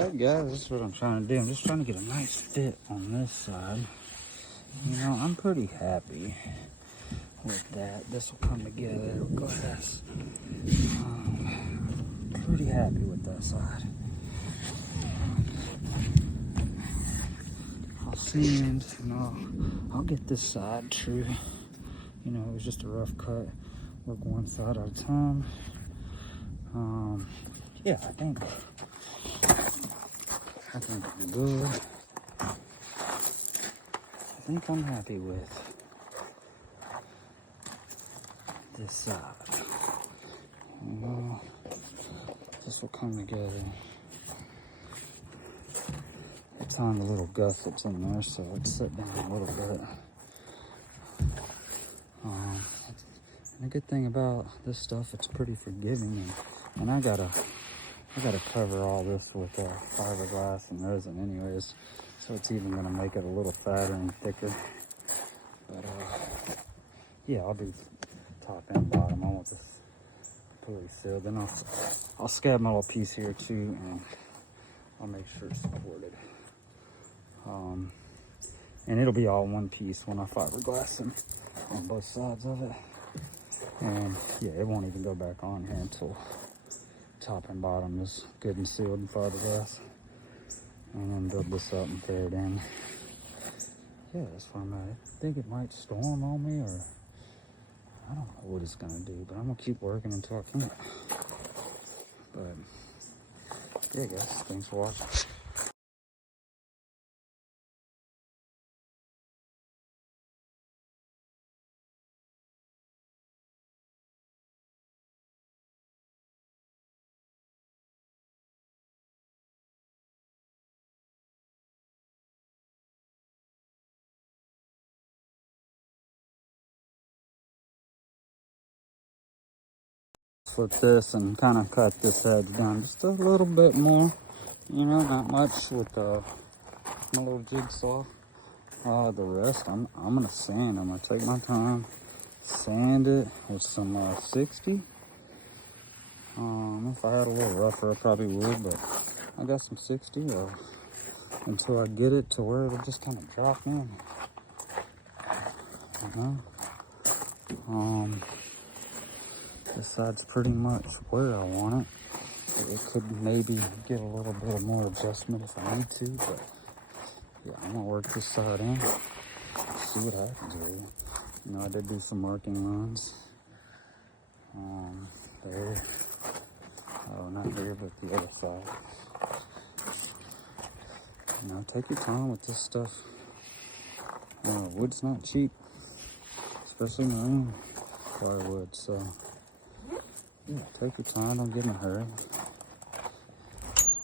Alright guys, this is what I'm trying to do. I'm just trying to get a nice fit on this side. You know, I'm pretty happy with that. This will come together glass. Pretty happy with that side. I'll sand and I'll get this side true. You know, it was just a rough cut. Work one side at a time. Yeah, I think I'm good. I think I'm happy with this side. You know, this will come together. It's on the little gussets in there, so it's set down a little bit. And the good thing about this stuff, it's pretty forgiving, and I gotta cover all this with fiberglass and resin anyways, so it's even gonna make it a little fatter and thicker. But yeah, I'll do top and bottom. I want this completely sealed. Then I'll scab my little piece here too, and I'll make sure it's supported. And it'll be all one piece when I fiberglass them on both sides of it. And yeah, it won't even go back on here until top and bottom is good and sealed in fiberglass. And then build this up and tear it in. Yeah, that's where I'm at. I think it might storm on me, or I don't know what it's gonna do, but I'm gonna keep working until I can't. But yeah guys, thanks for watching. Flip this and kind of cut this edge down just a little bit more, you know, not much with my little jigsaw. The rest I'm gonna sand. I'm gonna take my time, sand it with some 60. If I had a little rougher I probably would, but I got some 60 until I get it to where it'll just kind of drop in, you know. This side's pretty much where I want it. It could maybe get a little bit more adjustment if I need to, but yeah, I'm gonna work this side in, see what happens really. You know, I did do some marking lines. There. Oh, not there, but the other side. You know, take your time with this stuff. Wood's not cheap, especially marine plywood, so yeah, take your time, don't get in a hurry.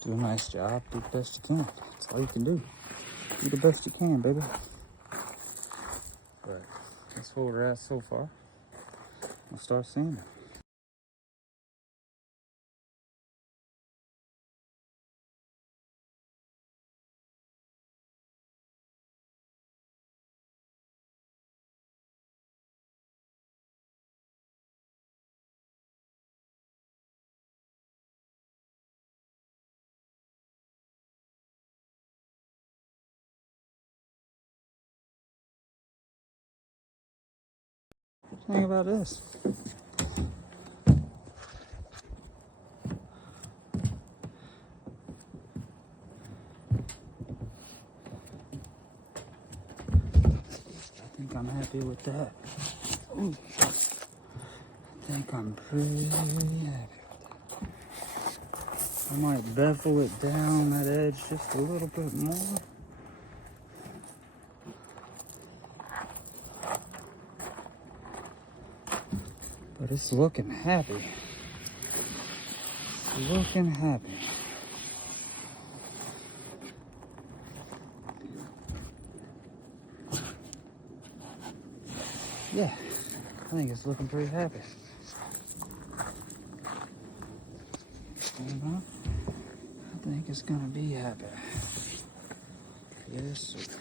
Do a nice job, do the best you can. That's all you can do. Do the best you can, baby. But that's where we're at so far. I'll start sanding. Think about this. I think I'm happy with that. Ooh. I think I'm pretty happy with that. I might bevel it down that edge just a little bit more. But it's looking happy. It's looking happy. Yeah, I think it's looking pretty happy. You know, I think it's gonna be happy. Yes, sir.